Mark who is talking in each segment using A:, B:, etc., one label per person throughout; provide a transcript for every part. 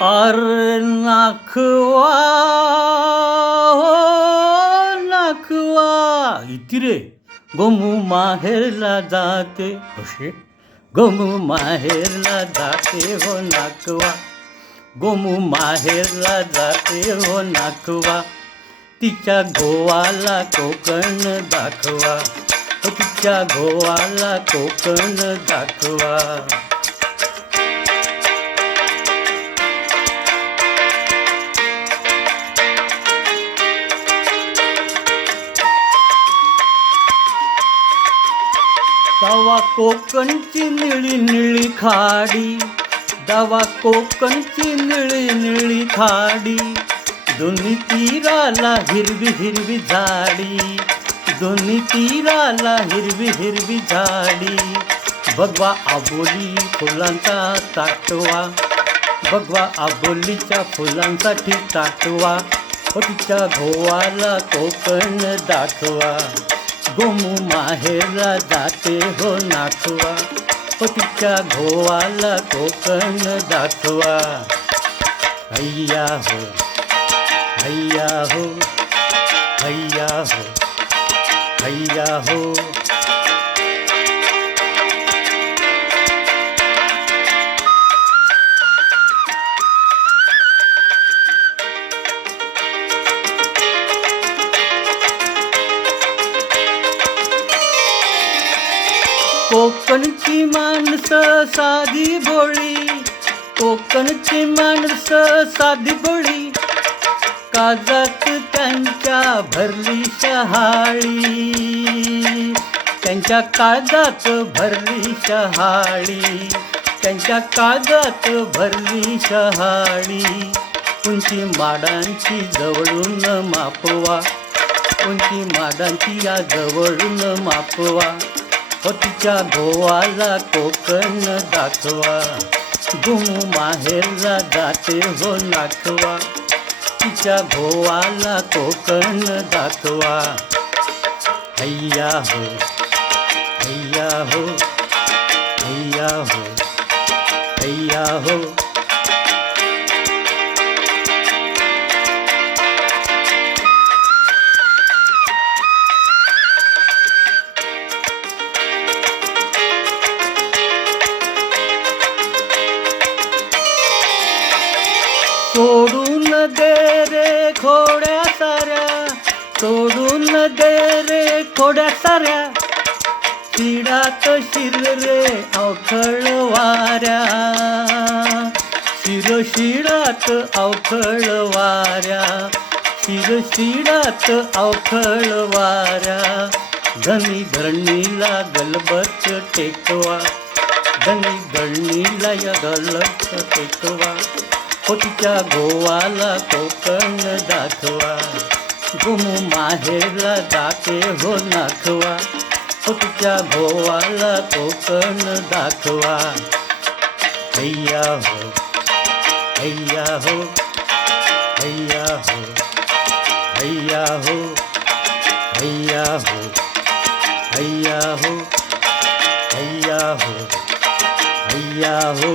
A: আর নাখওয়া নাখওয়া। ইতিরে, গমু মাহের লাদাতে হসে গমু মাহের লাদাতে হো নাকওয়া গমু মাহের লাদাতে হো নাকওয়া तिच्या गोवाला कोकण दाखवा तिच्या गोवाला कोकण दाखवा दवा कोकणची निळी निळी खाडी दवा कोकणची निळी निळी खाडी दोन्ही तीराला हिरवी हिरवी झाडी दोन्ही तीराला हिरवी हिरवी झाडी. भगवा आबोली फुलांचा ताटवा भगवा आबोलीच्या फुलांसाठी ताटवा हो तिच्या गोवाला कोकण दाखवा. गोमू माहेरला जाते हो नाखवा हो तिच्या गोवाला कोकण दाखवा. हैया हो हैया हो हैया हो हैया हो. कोकणची माणसं साधी भोळी कोकणची माणसं साधी बोळी. काजात त्यांच्या भरली शहाळी त्यांच्या काळजात भरली शहाळी त्यांच्या काळजात भरली शहाळी. उंची माडांची जवळून मापवा उंची माडांची या जवळून मापवा. तिच्या गोवाला कोकण दाखवा. गुमू माहेरला जाते हो नाखवा तिच्या गोवाला कोकण दाखवा. हैया हो हैया हो हैया हो हैया हो. दे रे खोड्या साऱ्या सोडून दे रे खोड्या साऱ्या. शिडात शिर रे अवखळ वाऱ्या. शिर शिडात अवखळ वाऱ्या. शिर शिडात अवखळ वाऱ्या. धनी धरणीला गलबत टेकवा. धनी धरणीला या गलबत टेकवा. हो गोवाला कोकण दाखवा. गुमू माहेरला दाखे हो नाखवा. हो गोवाला कोकण दाखवा. हैया हो हैया हो हैया हो हैया हो हैया हो हैया हो हैया हो हैया हो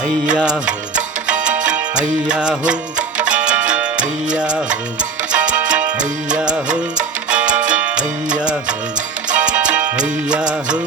A: हैया हो। ஐயா ஹோ ஐயா ஹோ ஐயா ஹோ ஐயா ஹோ ஐயா ஹோ